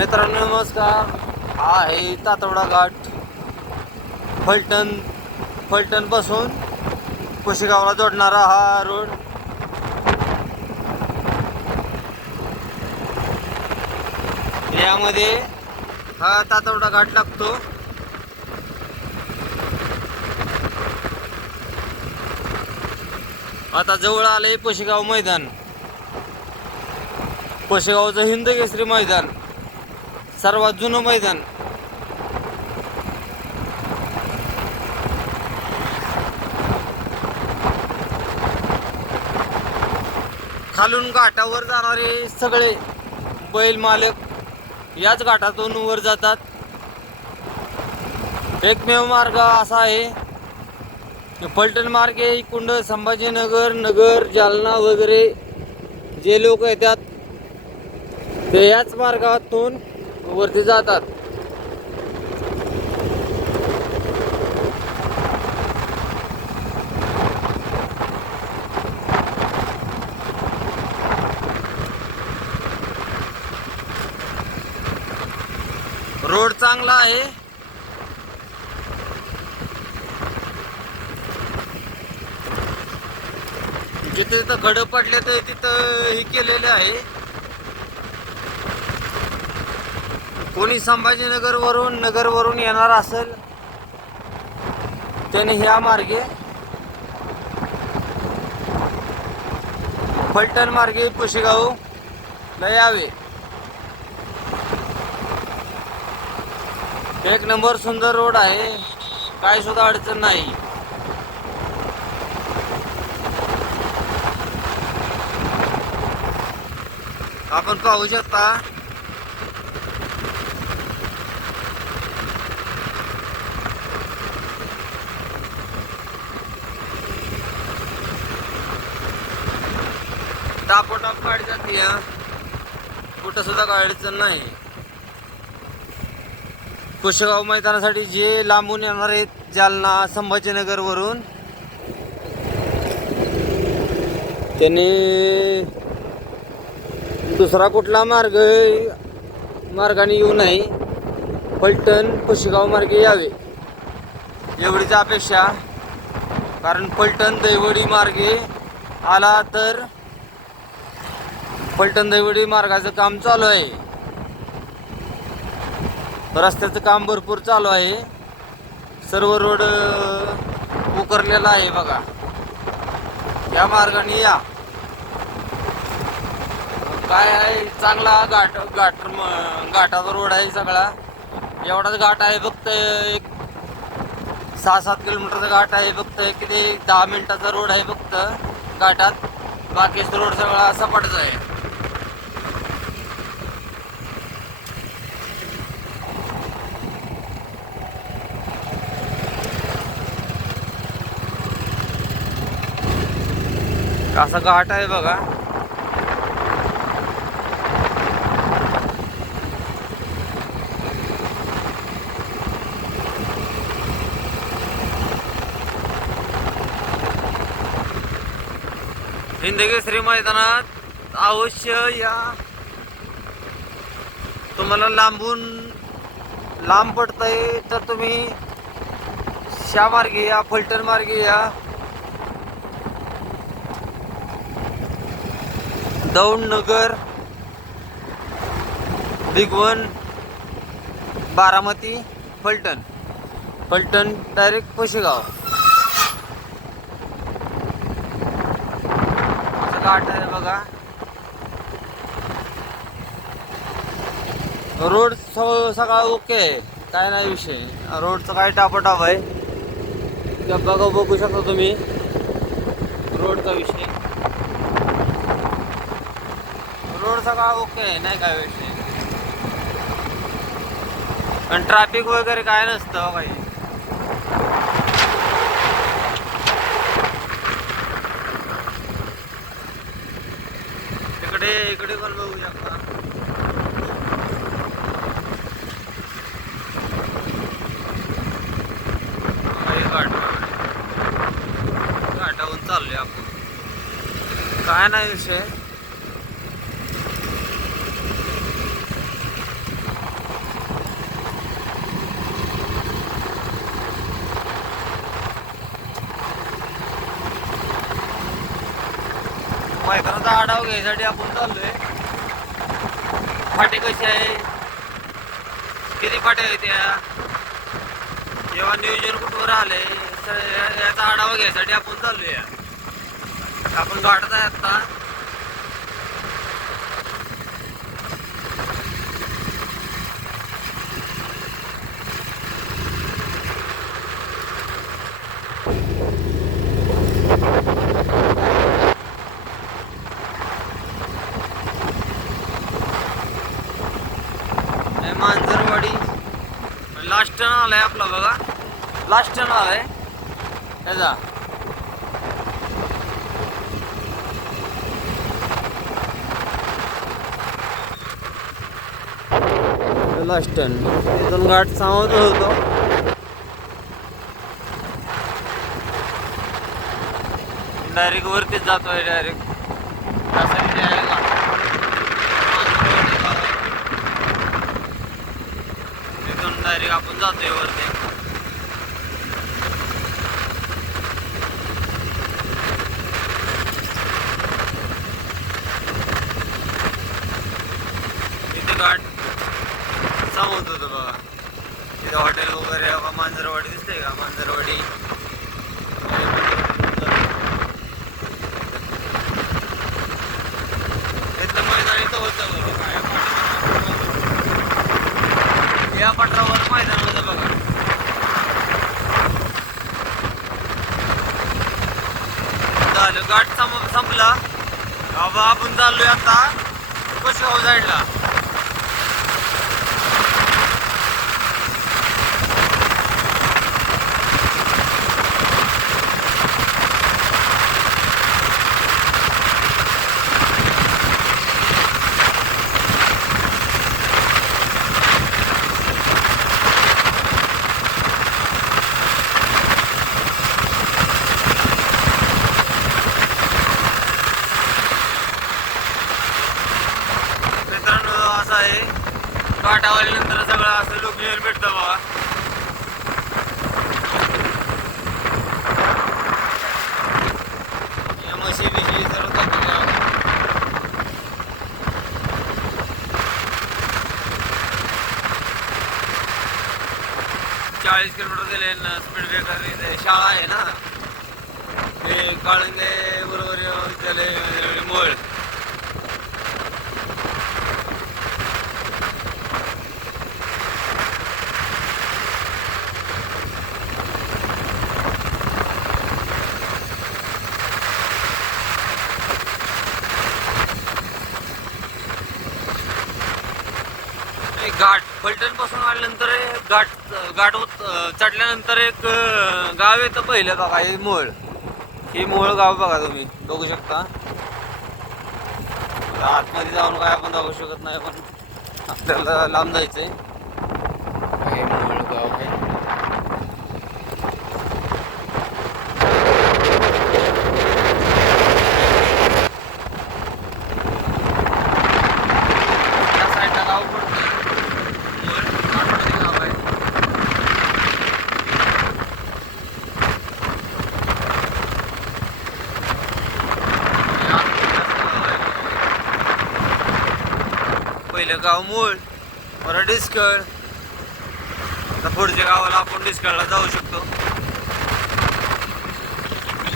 मित्रांनो नमस्कार. हा आहे तातवडा घाट. फलटण पासून कुशेगावला जोडणारा हा रोड. यामध्ये हा तातवडा घाट लागतो. आता जवळ आले कुशेगाव मैदान. कुशेगावचं हिंद केसरी मैदान, सर्वात जुनं मैदान. खालून घाटावर जाणारे सगळे बैल मालक याच घाटातून वर जातात. एकमेव मार्ग असा आहे की फलटण मार्गे इकुंड संभाजीनगर, नगर, जालना वगैरे जे लोक येतात ते याच मार्गातून वरती जातात. रोड चांगला आहे. जिथे तिथं खडं पडले तर तिथं हे केलेले आहे. कोणी संभाजीनगरवरून नगरवरून येणार असेल त्याने ह्या मार्गे फलटण मार्गे कुशेगावला यावे. एक नंबर सुंदर रोड आहे, काय सुद्धा अडचण नाही. आपण पाहू शकता टापोटाप गाडी जाते. कुठं सुद्धा काय अडचण नाही. कुशेगाव मैदानासाठी जे लांबून येणार आहेत जालना संभाजीनगर वरून त्यांनी दुसरा कुठला मार्गाने येऊ नये, फलटण कुशेगाव मार्गे यावे एवढीच अपेक्षा. कारण फलटण दैवडी मार्गे आला तर फलटण दैवडी मार्गाचं काम चालू आहे. रस्त्याचं काम भरपूर चालू आहे. सर्व रोड उकरलेला आहे बघा. या मार्गाने या. काय आहे, चांगला घाटाचा रोड आहे सगळा. एवढाच घाट आहे फक्त. एक 6-7 किलोमीटरचा घाट आहे फक्त. किती 10 मिनिटाचा रोड आहे फक्त घाटात. बाकीचा रोड सगळा सपाटच आहे. असा घाट आहे बघा. हिंदकेसरी मैदानात अवश्य या. तुम्हाला लांब पडतंय तर तुम्ही शा मार्गे या, फलटण मार्गे या. दौंड, नगर, भिगवण, बारामती, फलटण डायरेक्ट कुशेगाव. घाट आहे बघा. रोड सगळा ओके आहे, काय नाही विषय. रोडचं काय टापाटाप आहे बघू शकता तुम्ही. रोडचा विषय, रोड सगळा ओके आहे, नाही काय विषय. आणि ट्रॅफिक वगैरे काय नसतं काही. इकडे पण बघू शकता. घाटावरून चाललोय आपण, काय नाही विषय. मैदानाचा आढावा घ्यायसाठी आपण चाललोय. फाटे कसे आहे, किती फाटे आहेत त्या, जेव्हा नियोजन कुठवर आलंय याचा आढावा घ्यायसाठी आपण चाललोय. आपण गाठत आहे आता. मांजरवाडी लास्ट टर्न आलाय आपला बघा. लास्ट टर्न आलाय त्याचा. लास्ट टर्न इथून गाठ सावध होतो. डायरेक्ट वरतीच जातोय. डायरेक्ट डायरेक्ट आपण जातोय वरती. इथे घाट सावंत होतं बघा. इथे हॉटेल वगैरे बघा. मांजरवाडी दिसते का, मांजरवाडी. इथलं मैदान इथं होतं बघा. या पठारावर मैदान होतं बघा. झालं गाठ संपला. बाबा आपण चाललोय आता कुशगाव साईडला. असं आहे काठावाल्यानंतर सगळं असं लोकेशन भेटतं बघा. या म्हशी बिशी सर्व आता 40 किलोमीटर गेले. स्पीड ब्रेकर इथे शाळा आहे ना, ते काळंगे बरोबर विद्यालय मोळ. घाट फलटण पासून आल्यानंतर घाट चढल्यानंतर एक गाव येतं पहिलं बघा. हे मोळ. हे मोळ गाव बघा, तुम्ही बघू शकता. आतमध्ये जाऊन काय आपण बघू शकत नाही, पण आपल्याला लांब जायचंय. हे मोळ गाव आहे. त्या साईडला गाव पडतं. पहिलं गाव मूळ, परत डिस्कळ. आता पुढच्या गावाला आपण डिस्कळला जाऊ शकतो.